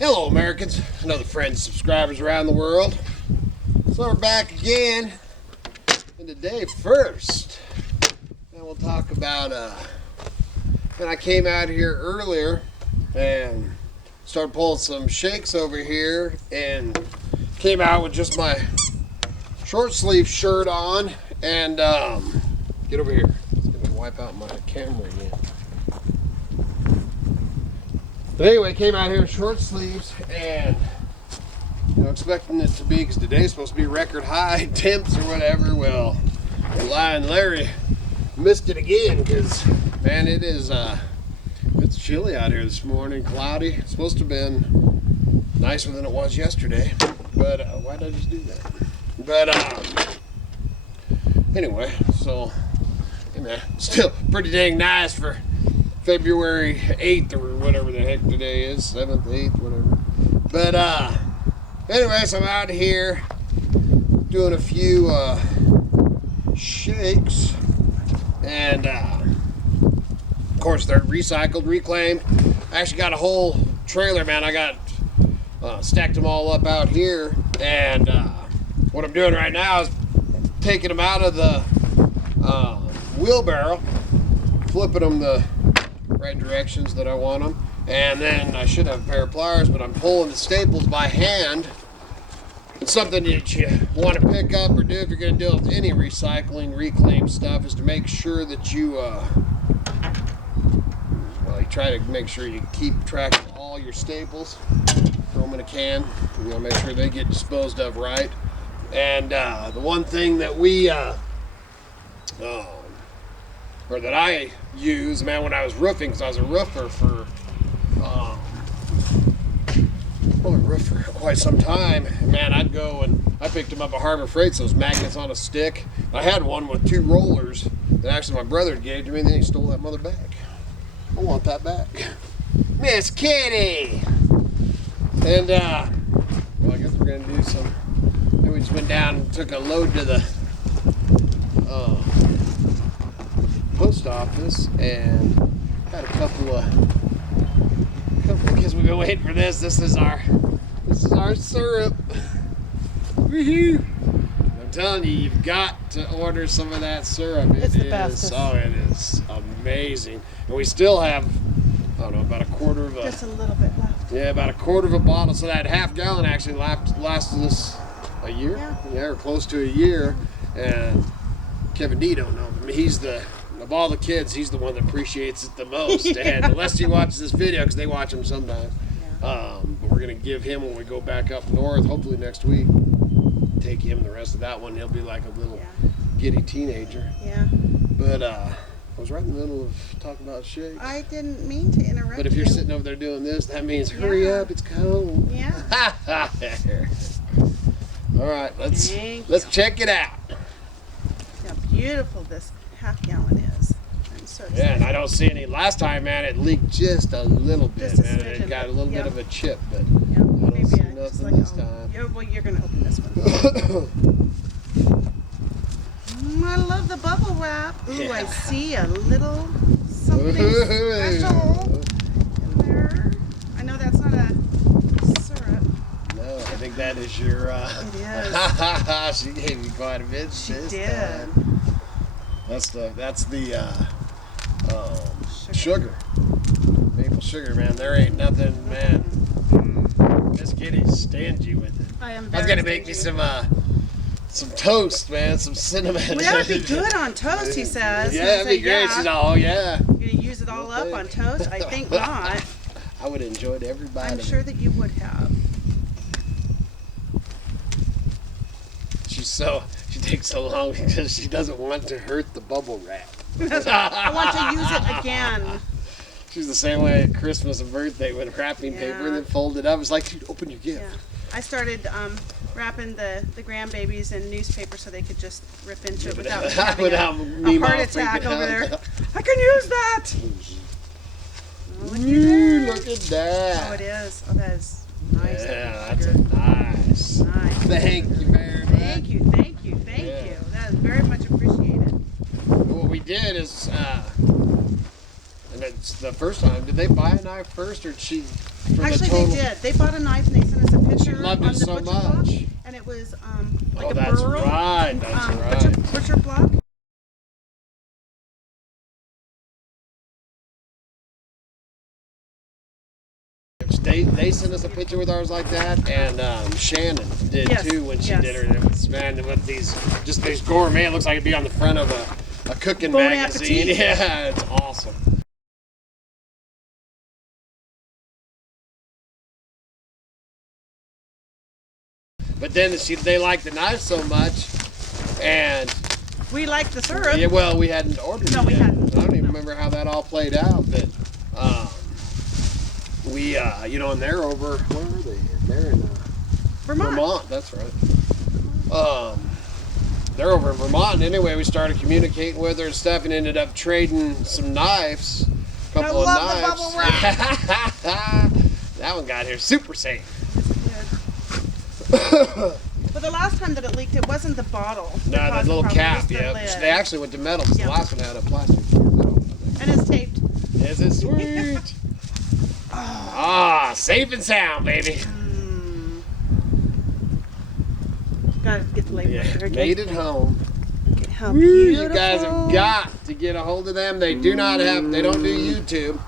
Hello, Americans, and other friends and subscribers around the world. So we're back again, and today first, and we'll talk about when I came out here earlier and started pulling some shakes over here, and came out with just my short sleeve shirt on, and get over here. It's gonna wipe out my camera again. But anyway, came out here in short sleeves and expecting it to be, because today's supposed to be record high temps or whatever. Well, Lion Larry missed it again, because man, it is it's chilly out here this morning, cloudy. It's supposed to have been nicer than it was yesterday, but why did I just do that? But anyway, so hey man, still pretty dang nice for February 8th or whatever the heck today is, 7th, 8th, whatever. But anyways, I'm out here doing a few shakes, and of course they're recycled, reclaimed. I actually got a whole trailer, man. I got stacked them all up out here, and what I'm doing right now is taking them out of the wheelbarrow, flipping them the right directions that I want them, and then I should have a pair of pliers, but I'm pulling the staples by hand. It's something that you want to pick up or do if you're going to deal with any recycling, reclaim stuff, is to make sure that you you try to make sure you keep track of all your staples, throw them in a can, make sure they get disposed of right. And the one thing that we or that I use, man, when I was roofing, because I was a roofer for quite some time, man, I'd go and I picked them up at Harbor Freight, those magnets on a stick. I had one with 2 rollers that actually my brother gave to me, and then he stole that mother back. I want that back. Miss Kitty! And, well, I guess we're going to do some, we just went down and took a load to the post office, and had a couple because we've been waiting for this. This is our syrup. Woohoo! I'm telling you, you've got to order some of that syrup. It's the bestest. Oh, it is amazing. And we still have, I don't know, about a quarter of a, just a little bit left. Yeah, about a quarter of a bottle. So that half gallon actually lasted us a year. Yeah, or close to a year. And Kevin D don't know. I mean, he's of all the kids, he's the one that appreciates it the most. Yeah. And unless he watches this video, because they watch him sometimes. Yeah. But we're going to give him, when we go back up north, hopefully next week, take him the rest of that one. He'll be like a little giddy teenager. Yeah. But I was right in the middle of talking about shakes. I didn't mean to interrupt. But if you're sitting over there doing this, that means hurry up, it's cold. Yeah. All right, let's check it out. See how beautiful this half gallon is. I'm so excited. Yeah, and I don't see any. Last time, man, it leaked just a little bit, Just a man. smidgen, It got a little bit of a chip, but Yeah, I don't maybe see just nothing like this time. Yeah, well, you're gonna open this one. I love the bubble wrap. Ooh, Yeah. I see a little something special in there. I know that's not a syrup. No, I think that is your. It is. She gave you quite a bit. She this did. time. That's the sugar. Maple sugar, man. There ain't nothing, man. Miss Kitty's stingy with it. I am. I was gonna make me some toast, man, some cinnamon. Well, that would be good on toast, he says. Yeah, And I that'd be say, great. yeah. She's all, You're gonna use it all up on toast? I think not. I would have enjoyed every bite I'm of sure it. that you would have. She takes so long because she doesn't want to hurt the bubble wrap. I want to use it again. She's the same way at Christmas and birthday with wrapping paper and then fold it up. It's like, dude, open your gift. Yeah. I started wrapping the grandbabies in newspaper so they could just rip into it without having a heart attack over there. I can use that! Oh, Ooh, look at that. Oh, it is. Oh, that is nice. Yeah, that's a nice. Thank you very much. Thank you. That is very much appreciated. What we did is, and but the first time, did they buy a knife first, or did she? Actually, they did. They bought a knife and they sent us a picture. She loved it so much. Block, and it was like oh, a that's burl. right. That's right. Butcher block. They sent us a picture with ours like that, and Shannon did too when she did her. And it was, man, with these gourmet. It looks like it'd be on the front of a cooking magazine. Yeah, it's awesome. But then they liked the knife so much, and we liked the syrup. Yeah, well, we hadn't ordered it. No, we hadn't. I don't even remember how that all played out, but we, and they're over. Where are they? They're in Vermont. That's right. They're over in Vermont. And anyway, we started communicating with her and stuff, and ended up trading some knives. A couple of knives. The bubble wrap. That one got here super safe. But the last time that it leaked, it wasn't the bottle. No, that little cap, yeah. They actually went to metal because the last one had a plastic. And it's taped. Is it sweet? Safe and sound, baby. Gotta get the label. Yeah, made it home. How beautiful. You guys have got to get a hold of them. They do not have, they don't do YouTube.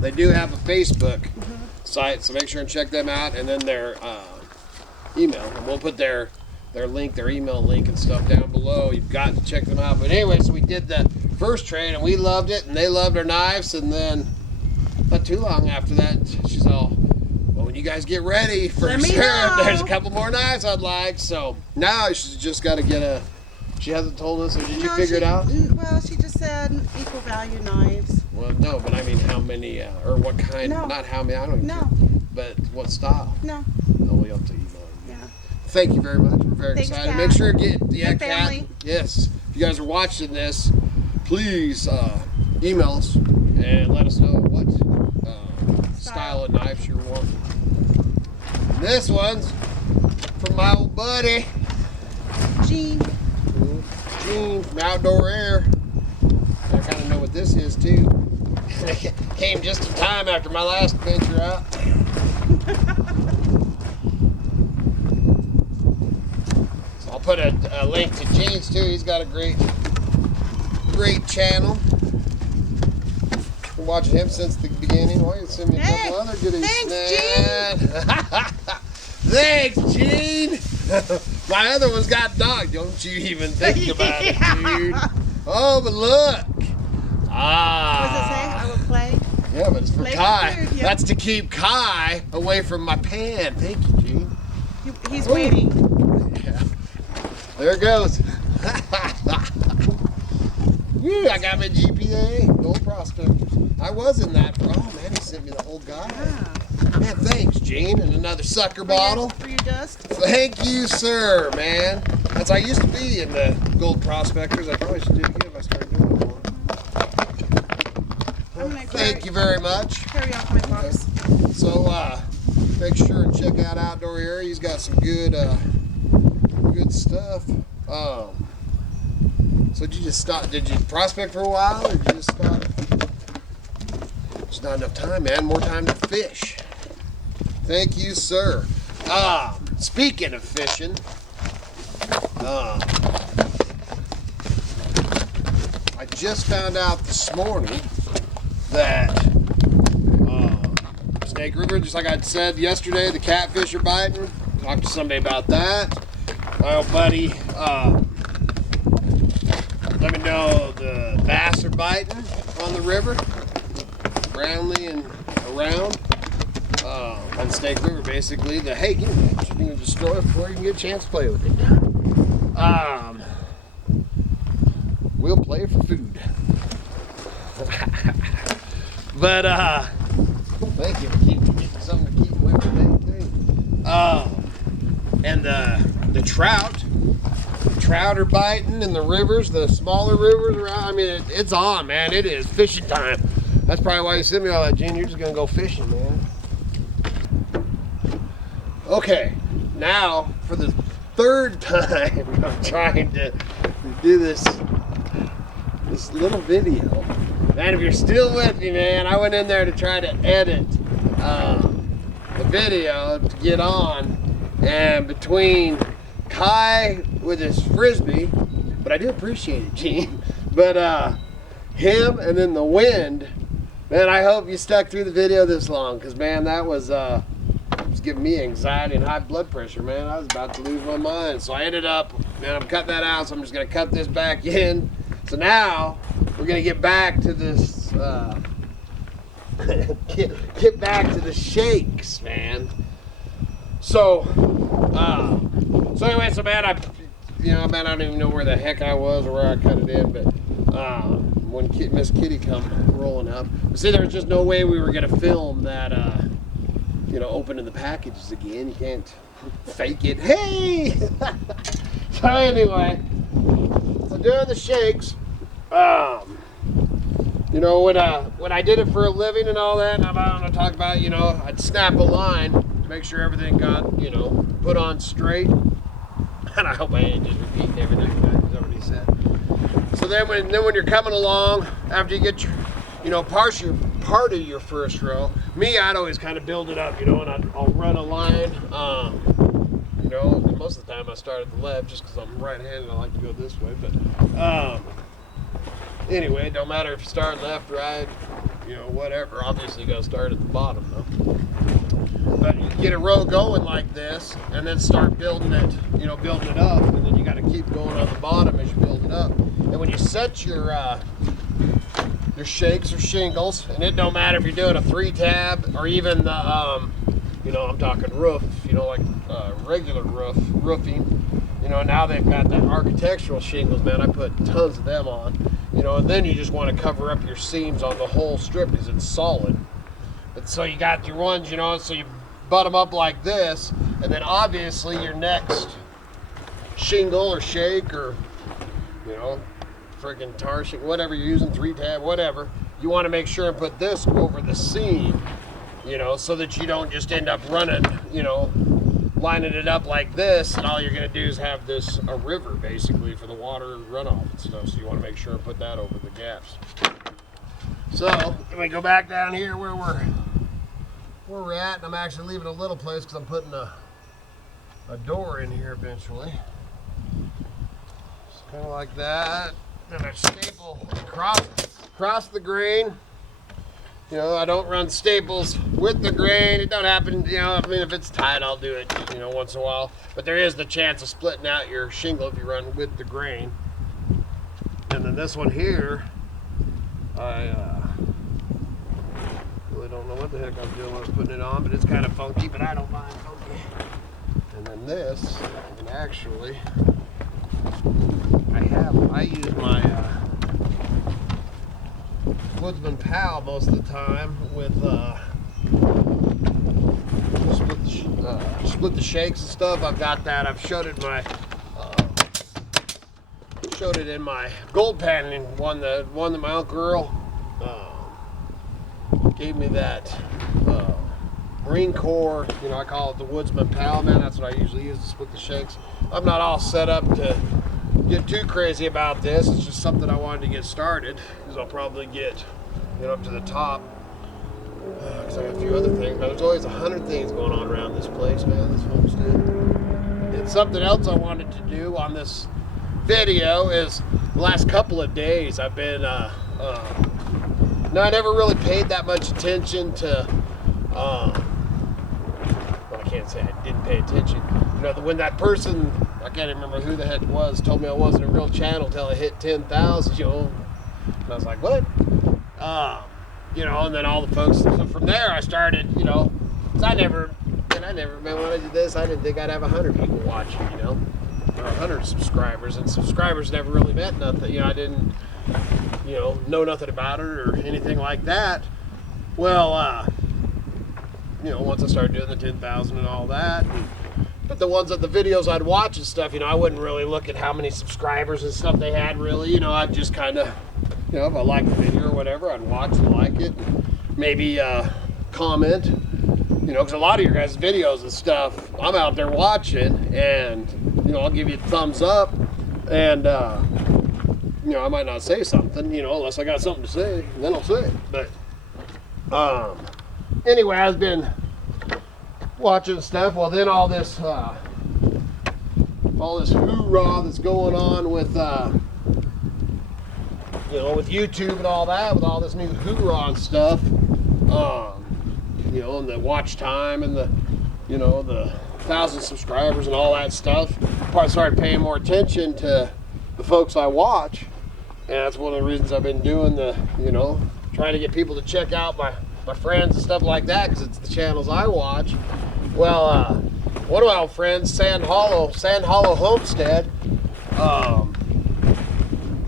They do have a Facebook site, so make sure and check them out. And then their email, and we'll put their link, their email link and stuff down below. You've got to check them out. But anyway, so we did the first trade and we loved it, and they loved our knives. And then not too long after that, she's all, well, when you guys get ready for syrup, there's a couple more knives I'd like. So now she's just got to get she hasn't told us, or did you figure it out? Well, she just said equal value knives. Well, no, but I mean how many, or what kind, not how many, I don't know. But what style? No. Oh, we have to email. Thank you very much. We're very excited. Kat. Make sure to get the Kat. Kat. Yes. If you guys are watching this, please email us and let us know what style of knives you're wanting. And this one's from my old buddy Gene from Outdoor Air. I kind of know what this is too. Came just in time after my last venture out. I'll put a link to Gene's too. He's got a great channel. Been watching him since the beginning. Well, you send me a couple other goodies. Thanks, Gene. Thanks, Gene. My other one's got dog. Don't you even think about it, dude. Oh, but look. What does it say? I will play. Yeah, but it's for Kai. Yeah. That's to keep Kai away from my pan. Thank you, Gene. He's waiting. Yeah. There it goes. Woo, I got my GPA, Gold Prospectors. I was in that. Oh, man, he sent me the whole guide. Yeah. Man, thanks, Gene. And another sucker bottle. For your dust. Thank you, sir, man. I used to be in the Gold Prospectors. I probably should do it again if I started doing it more. Thank you very much. Carry off my box. Okay. So, make sure and check out Outdoor Air. He's got some good stuff. So did you just stop? Did you prospect for a while, or did you just stop? There's not enough time, man. More time to fish. Thank you, sir. Speaking of fishing, I just found out this morning that Snake River, just like I said yesterday, the catfish are biting. Talked to somebody about that. My old buddy let me know the bass are biting on the river, Brownlee and around on Snake River. Basically, hey, give me that. You're gonna destroy it before you can get a chance to play with it. We'll play for food. But thank you for getting something to keep away from anything. And the trout are biting in the rivers, the smaller rivers around. I mean, it's on, man. It is fishing time. That's probably why you sent me all that, Gene. You're just gonna go fishing, man. Okay, now for the third time, I'm trying to do this little video. Man, if you're still with me, man, I went in there to try to edit the video to get on, and between Kai with his frisbee, but I do appreciate it, Gene, but him and then the wind, man, I hope you stuck through the video this long, because man, that was giving me anxiety and high blood pressure, man. I was about to lose my mind. So I ended up, man, I'm cutting that out, so I'm just gonna cut this back in. So now we're gonna get back to this get back to the shakes, man. So anyway, so man, I don't even know where the heck I was or where I cut it in, but when Miss Kitty come rolling up, but see, there's just no way we were gonna film that opening the packages again. You can't fake it. Hey! So anyway, so doing the shakes, when I did it for a living and all that, and I'm gonna talk about, I'd snap a line to make sure everything got, put on straight. And I hope I ain't just repeating everything I've already said. So then when you're coming along, after you get your, part of your first row, me, I'd always kind of build it up, and I'll run a line. Most of the time I start at the left just because I'm right-handed. I like to go this way, but anyway, it don't matter if you start left, right, whatever. Obviously, you got to start at the bottom, though. But you get a row going like this, and then start building it, building it up, and then you got to keep going on the bottom as you build it up. And when you set your shakes or shingles, and it don't matter if you're doing a 3-tab or even the, I'm talking roof, like regular roofing. Now they've got the architectural shingles, man. I put tons of them on, and then you just want to cover up your seams on the whole strip because it's solid. But so you got your ones, so you butt them up like this, and then obviously your next shingle or shake or, friggin' tar shingle, whatever you're using, 3-tab, whatever, you want to make sure and put this over the seam, so that you don't just end up running, lining it up like this, and all you're going to do is have this, a river basically for the water runoff and stuff. So you want to make sure and put that over the gaps. So if we go back down here where we're at, and I'm actually leaving a little place because I'm putting a door in here eventually. Just kind of like that. Then I staple across the grain. I don't run staples with the grain. It don't happen, if it's tight, I'll do it, once in a while. But there is the chance of splitting out your shingle if you run with the grain. And then this one here, I really don't know what the heck I was doing when I was putting it on, but it's kind of funky, but I don't mind funky. And then this, and actually, I use my Woodsman Pal most of the time with split the shakes and stuff. I've got that. I've showed it in my gold paneling one that my Uncle Earl gave me, that Marine Corps, I call it the Woodsman Pal, man. That's what I usually use to split the shakes. I'm not all set up to get too crazy about this. It's just something I wanted to get started, because I'll probably get up to the top, because I got a few other things, but there's always 100 things going on around this place, man, this homestead. And something else I wanted to do on this video is the last couple of days I've been I never really paid that much attention to well, I can't say I didn't pay attention, when that person, I can't even remember who the heck it was, told me I wasn't a real channel until I hit 10,000, and I was like, what? And then all the folks, so from there I started, because I never, man, when I did this, I didn't think I'd have 100 people watching, or 100 subscribers, and subscribers never really meant nothing. I didn't, know nothing about it or anything like that. Well, once I started doing the 10,000 and all that, but the ones that the videos I'd watch and stuff, I wouldn't really look at how many subscribers and stuff they had, really. I'd just kind of, if I liked the video or whatever, I'd watch and like it, maybe comment, because a lot of your guys' videos and stuff, I'm out there watching, and I'll give you a thumbs up, and you know, I might not say something, you know, unless I got something to say, and then I'll say it. But anyway, I've been watching stuff. Well, then all this hoorah that's going on with you know, with YouTube and all that, with all this new hoorah and stuff, you know, and the watch time and the, you know, the 1,000 subscribers and all that stuff. I started paying more attention to the folks I watch, and that's one of the reasons I've been doing the, you know, trying to get people to check out my friends and stuff like that, because it's the channels I watch. Well, one of my old friends, Sand Hollow Homestead,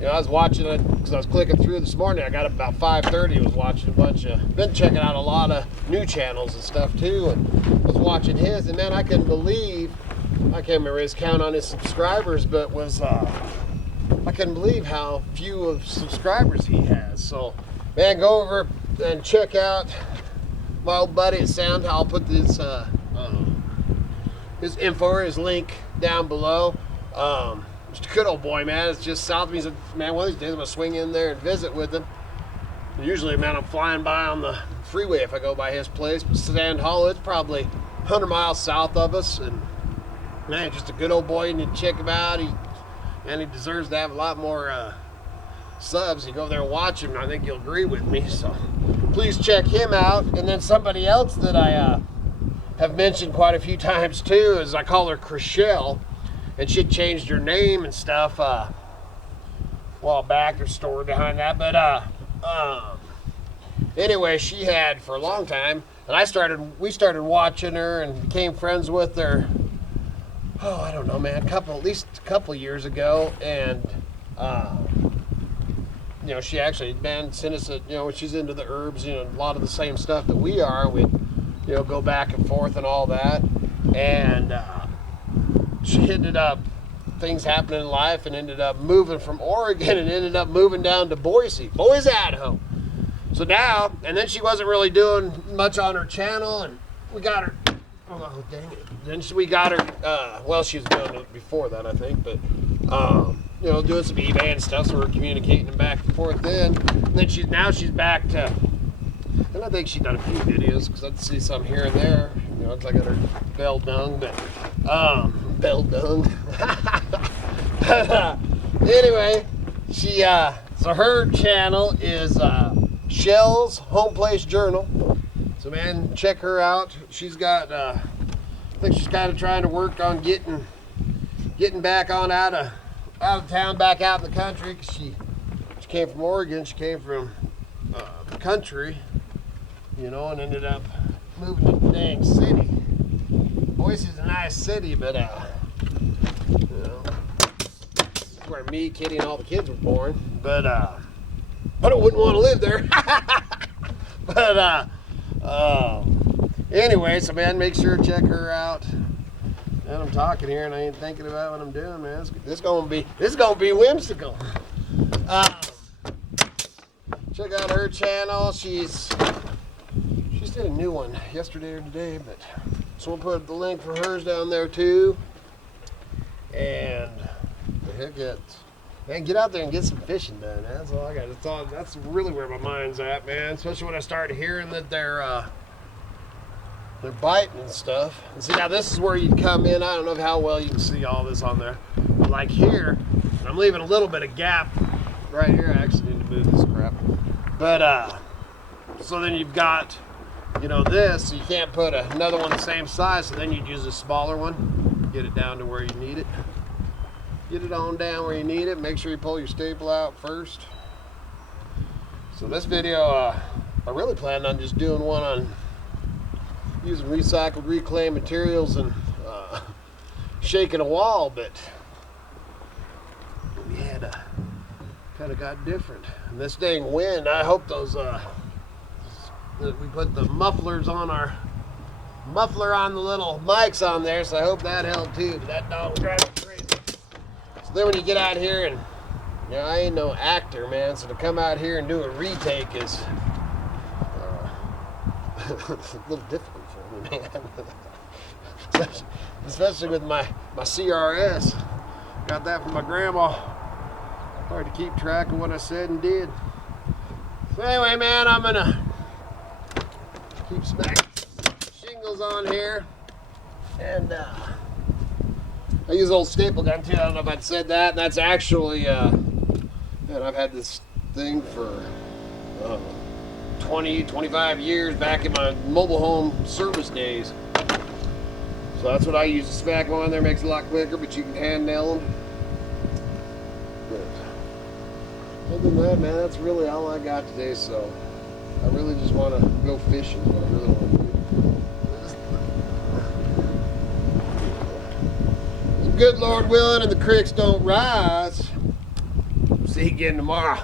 you know, I was watching it because I was clicking through this morning. I got up about 5:30. Was watching a bunch of, been checking out a lot of new channels and stuff too, and was watching his. And man, I couldn't believe, I can't remember his count on his subscribers, but was I couldn't believe how few of subscribers he has. So, man, go over and check out my old buddy at Sand. I'll put his info or his link down below. Just a good old boy, man. It's just south of me. Man, one of these days I'm gonna swing in there and visit with him. Usually, man, I'm flying by on the freeway if I go by his place. But Sand Hollow, it's probably 100 miles south of us, and man, just a good old boy. You need to check him out. He deserves to have a lot more subs. You go there and watch him, and I think you'll agree with me. So please check him out. And then somebody else that I have mentioned quite a few times too is, I call her Shel. And she changed her name and stuff a while back. There's a story behind that. But anyway, she had for a long time, and we started watching her and became friends with her. Oh, I don't know, man, at least a couple years ago. And you know, she actually, man, sent us you know, she's into the herbs, you know, a lot of the same stuff that we are. We'd, you know, go back and forth and all that. And she ended up, things happening in life, and ended up moving from Oregon and ended up moving down to Boise, Idaho. So now, and then she wasn't really doing much on her channel, and we got her, oh dang it. Then we got her, well, she was doing it before that, I think, but, you know, doing some eBay and stuff, so we're communicating back and forth then. And then she's back to, and I think she's done a few videos, because I'd see some here and there. You know, it's like her bell dung, but, bell dung. But, anyway, she, so her channel is, Shel's Homeplace Journal. So, man, check her out. She's got, I think she's kind of trying to work on getting back on out of town, back out in the country, because she came from Oregon. She came from the country, you know, and ended up moving to the dang city. Boise's a nice city, but you know, this is where me, Kitty, and all the kids were born. But I wouldn't want to live there. But anyway, so man, make sure to check her out. And I'm talking here, and I ain't thinking about what I'm doing, man. This is gonna be whimsical. Check out her channel. She's did a new one yesterday or today, but so we'll put the link for hers down there too. And the heck it, man, get out there and get some fishing done. That's all I got. That's really where my mind's at, man. Especially when I started hearing that they're biting and stuff. And see, now this is where you'd come in. I don't know how well you can see all this on there. But like here, I'm leaving a little bit of gap right here. I actually need to move this crap. But so then you've got, you know, this, so you can't put another one the same size, so then you'd use a smaller one, get it down to where you need it. Get it on down where you need it. Make sure you pull your staple out first. So this video, I really planned on just doing one on using recycled, reclaimed materials and shaking a wall, but we had kind of got different. And this dang wind, I hope those we put the muffler on the little mics on there, so I hope that held too. But that dog drives me crazy. So then when you get out here, and you know, I ain't no actor, man, so to come out here and do a retake is a little difficult for me, man. Especially with my CRS. Got that from my grandma. Hard to keep track of what I said and did. So anyway, man, I'm gonna keep smacking shingles on here. And I use old staple gun too. I don't know if I'd said that. And that's actually, man, I've had this thing for 20, 25 years back in my mobile home service days. So that's what I use to smack them on there. Makes it a lot quicker, but you can hand nail them. But other than that, man, that's really all I got today. So I really just want to go fishing. Is what I really want to do. Good Lord willing, and the creeks don't rise. See you again tomorrow.